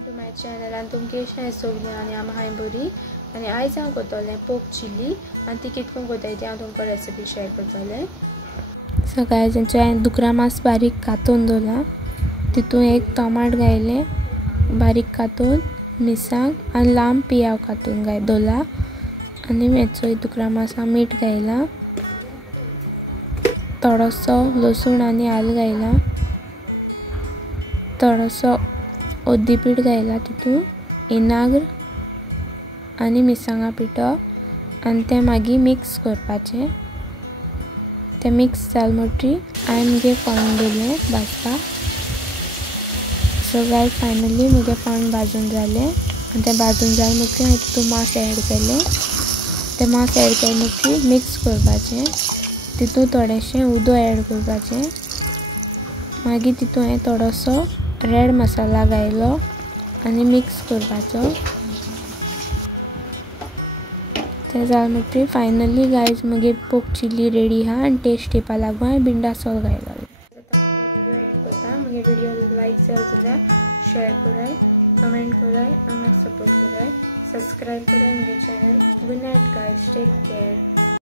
Welcome to my channel आनी तुमी कशें आसा सगळीं आनी हांव बरी आनी आयज हांव करतलें पोक चिली आनी ती कितको करता ती हांव तुमकां रेसिपी शेअर करतलें। सो गायज हांवें दुकरा मांस बारीक कातून दवरला, तितून एक टमाट घायलें बारीक कातून, मिरसांग आनी लांब पियाव कातून दवरला आनी हेचो दुकरा मांसा मीठ घायला, थोडोसो लसूण आनी आलं घायला, थोडोसो हळदी पीठ घायला, तितून इनाग्र आनी मिरसांगा पिठो आनी ते मागीर मिक्स करपाचें। ते मिक्स जाल म्हणटरी हांवें मुगे फॉर्न दवरलें भाजपाक। सो गायज फायनली मुगे फॉर्न भाजून जालें आनी ते भाजून जाल म्हणटरी हांवें तितून मांस ऍड केलें। ते मांस ऍड केलें म्हणटरी मिक्स करपाचें, तितून थोडेंशें उदक ऍड करपाचें। मागीर तितून हांवें थोडोसो रेड मसाला घायलो आनी मिक्स करपाचो। ते जाल म्हणटरी फायनली गायज मुगे पोक चिली रेडी हा आनी टेस्ट येवपा लागून हांवें बिंडा सॉस घायलो। मुगे व्हिडिओ लायक जाल्यार शेअर कराय, कमेंट कराय आनी म्हाका सपोर्ट कराय, सब्सक्राइब कराय मुगे channel. Good night guys, take care.